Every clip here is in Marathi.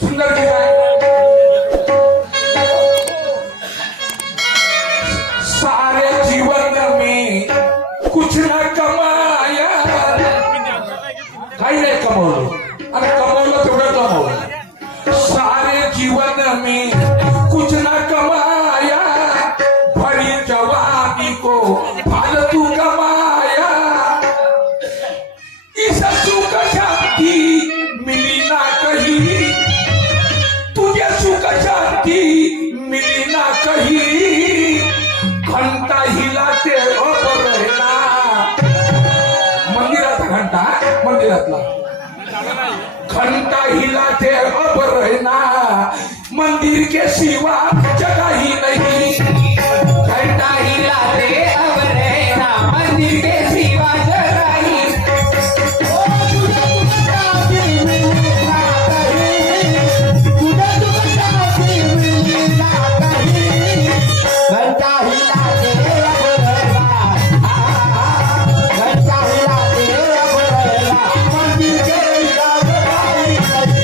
सुंदर गीत आहे. सारे जीवन में कुछ न कमाया, काही नाही कमवलं आणि कमवलं तेवढं कमवलं. सारे जीवन में कुछ न कमाया, भरी जवानी को फालतू कमाया. इस सुख शांति मिली ना कहीं, तुझे सुख शांति मिली ना कहीं. घंटा हिलाते रहना, मंदिराचा घंटा, मंदिरातला घंटा हिलाते अब रहना, मंदिर के सिवा जगह ही नहीं. घंटा हिलाते अब रहना, मंदिर के सिवा जगह ही. घंटा हिलाते अब रहना, घंटा हिलाते अब रहना, मंदिर के सिवा जगह ही नहीं.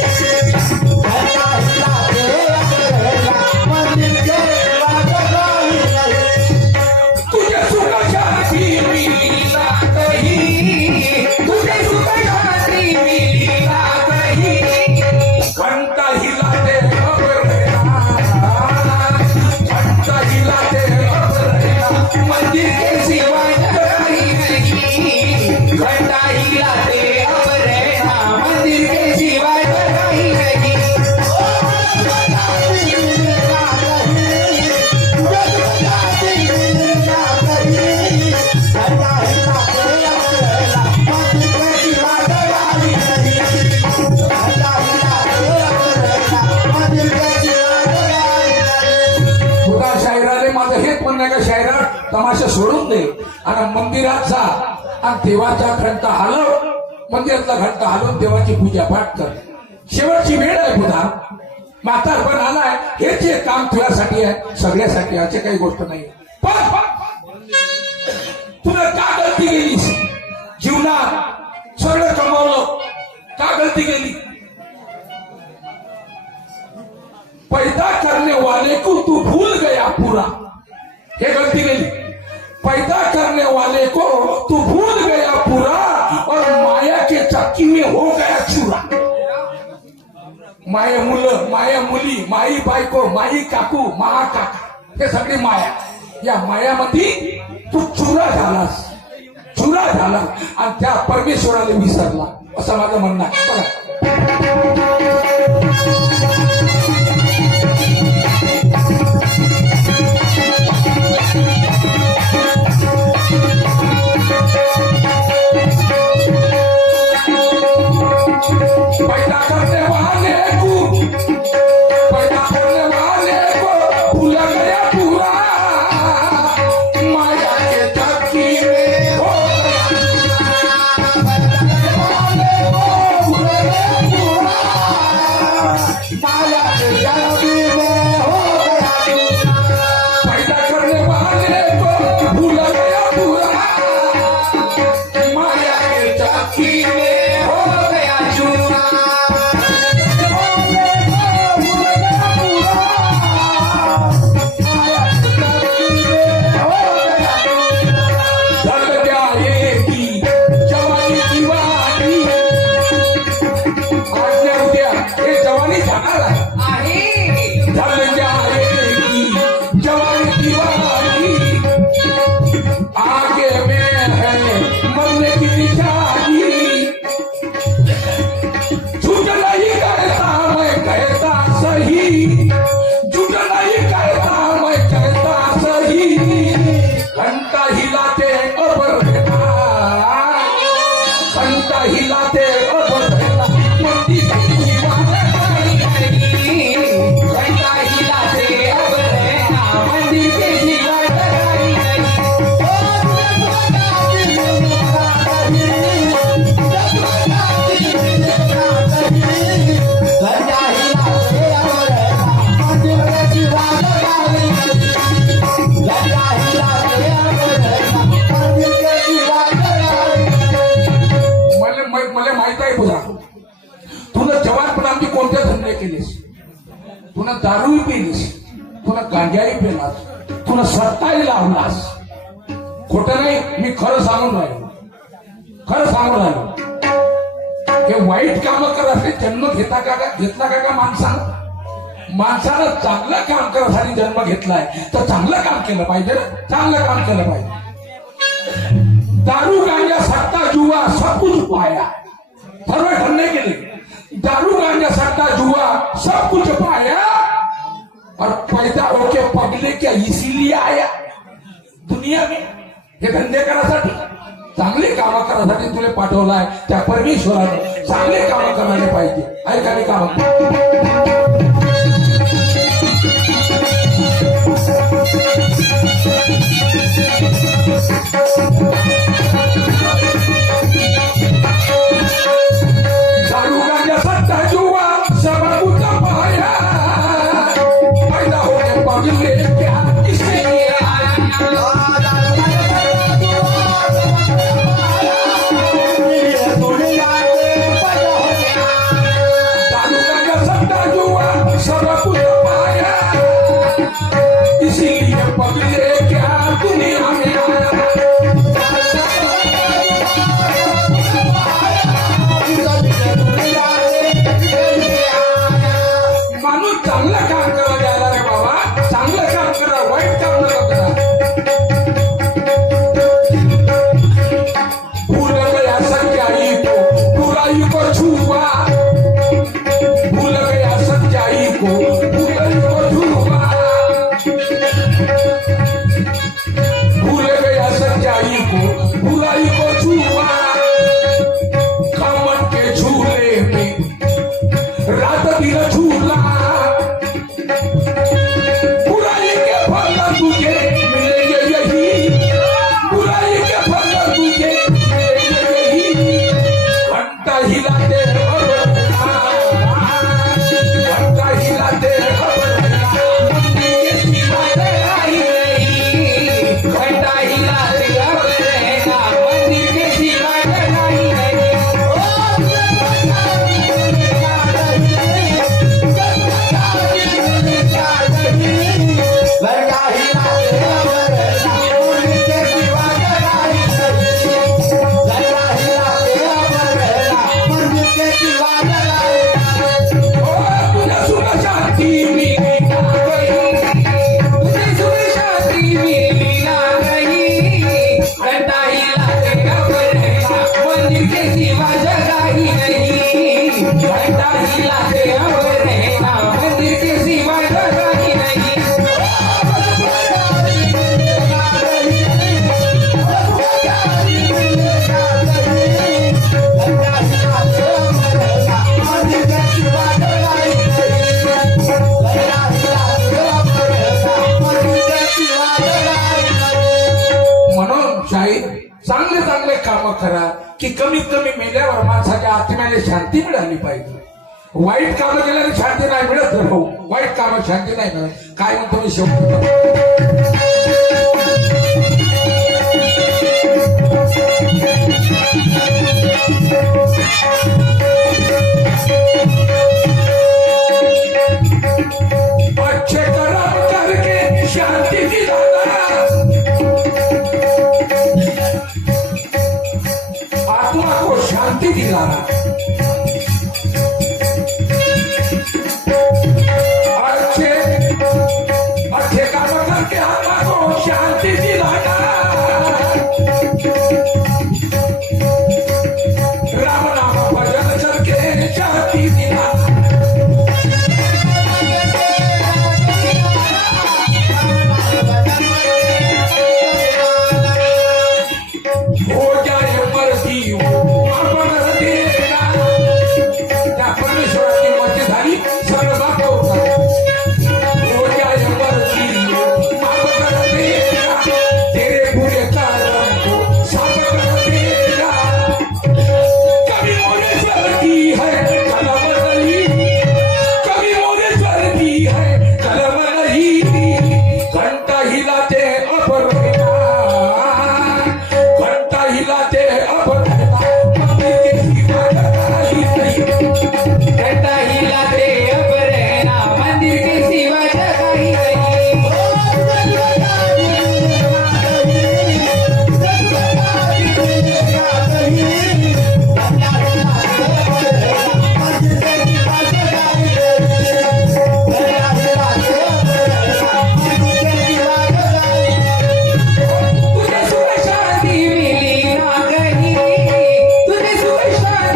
घंटा हिलाते अब रहना, मंदिर के सिवा जगह ही नहीं. तुझे सुख शांति मिली ना कहीं, तुझे सुख शांति मिली ना कहीं. घंटा हिलाते अब रहना, घंटा हिलाते अब रहना, मंदिर के सिवा जगह ही नहीं. घंटा हिलाते अब रहना, मंदिर के सिवा जगह ही नहीं. तुका शायराने माझं हेच म्हणणं आहे का शायरा तमाशा सोडून दे आणि मंदिरात जा आणि देवाचा घंटा हलव, मंदिरातला घंटा हलवून देवाची पूजा पाठ कर. शेवटची वेळ आहे पुन्हा, म्हातारपण आलाय. हे जे काम तुझ्यासाठी आहे, सगळ्यासाठी, असे काही गोष्ट नाही. पण तुला का गलती गेलीस जीवनात? सगळं कमावलं, का गलती गेली? पैदा करने वाले को तू भूल गया पूरा, ये गलती गेली. पैदा करने वाले को तू भूल गया पूरा, और माया के चक्की में हो गया चूरा. माया मुलं, माया मुली, माई बायको, माई काकू, महाकाका, हे सगळी माया. या मायामध्ये तू चुरा झालास, चुरा झाला आणि त्या परमेश्वराला विसरला, असं माझं म्हणणं आहे. बघा, पैदा करने वाले को भूल गया पूरा, माया के चक्की में हो पैदा करने वाले को भूल गया पूरा, माया के चक्की में हो गया चूरा. ढल जाएगी जवानी दीवानी. आज ने उद्या हे जवानी जाणार आहे. ढल जाएगी जवानी दीवानी, आगे में है मरने की निशानी. झूठ नहीं कहता मैं कहता सही, झूठ नहीं कहता मैं कहता सही. घंटा हिलाते अब रहना, घंटा हिलाते अब रहना, मंदिर की दीवार नहीं. घंटा हिलाते अब रहना, मंदिर के सिवा जगह ही नहीं. घंटा हिलाते अब रहना, मंदिर के सिवा जगह ही नहीं. घंटा हिलाते अब रहना, मंदिर के सिवा जगह ही नहीं. मला माहित आहे तुला तुला जवानपण आमची कोणते धंदे केलेस तुला दारूही पिलीस तुला गांजाही पेलास तुला सत्ताही लावलास खोटं नाही मी खरं सांगून राहिलो हे वाईट कामं करायचे जन्म घेतला का माणसानं चांगलं काम करायसाठी जन्म घेतलाय तर चांगलं काम केलं पाहिजे ना चांगलं काम केलं पाहिजे दारू गांजा सट्टा जुआ सब कुछ पाया सर्व ठरने केले दारू गांजा सट्टा जुआ सब कुछ पाया और पैदा होके पगले क्या इसीलिए आया दुनिया में हे धंदे करासाठी चांगले कामं करायसाठी तुला पाठवलाय त्या परमेश्वराने चांगले कामं करायला पाहिजे ऐका मी काम दारू गांजा सट्टा जुआ सब कुछ पाया पैदा होके पगले क्या इसीलिए आया दारू गांजा सट्टा जुआ सब कुछ पाया इसीलिए पगले क्या दुनिया में आया माणूस चांगलं काम करा द्यायला रे बाबा चांगलं काम करा वाईट काम नका करा भूल गया सच्चाई को बुराई को छुआ भूल गया सच्चाई को बुराई को छुआ भूल गया सच्चाई को बुराई को छुआ कमर के झूले में रात दिन झूला बुराई के फल तुझे मिलेंगे यही बुराई के फल तुझे मिलेंगे यही घंटा हिलाते घंटा हिलाते घंटा चांगले चांगले काम करा की कमीत कमी मेल्यावर माणसाच्या आत्म्याला शांती मिळाली पाहिजे वाईट कामं केल्याने शांती नाही मिळत रे भाऊ वाईट कामं शांती नाही मिळत काय म्हणतो मी शेवटी अच्छे कर्म करके शांती दिलाना आत्मा को शांति दिलाना अच्छे अच्छे काम करके आत्मा को शांति दिलाना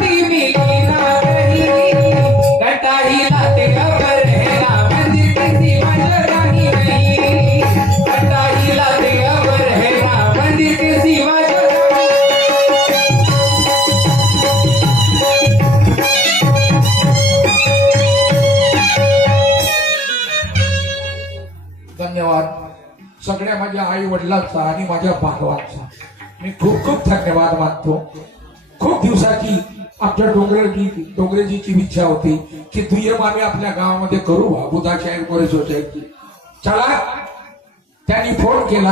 कभी मिली ना रही घटा हिलाते अबर है ना मंदिर की सीमा जगानी नहीं घटा हिलाते अबर है ना मंदिर की सीमा जगानी धन्यवाद सगळ्या माझ्या आई वडिलांचा आणि माझ्या बांधवांचा मी खूप खूप धन्यवाद मानतो. खूप दिवसाची आपल्या डोंगरेजीची इच्छा होती की दुय्यम आम्ही आपल्या गावामध्ये करू बुधा शाहीर सोसायटी. चला त्यांनी फोन केला.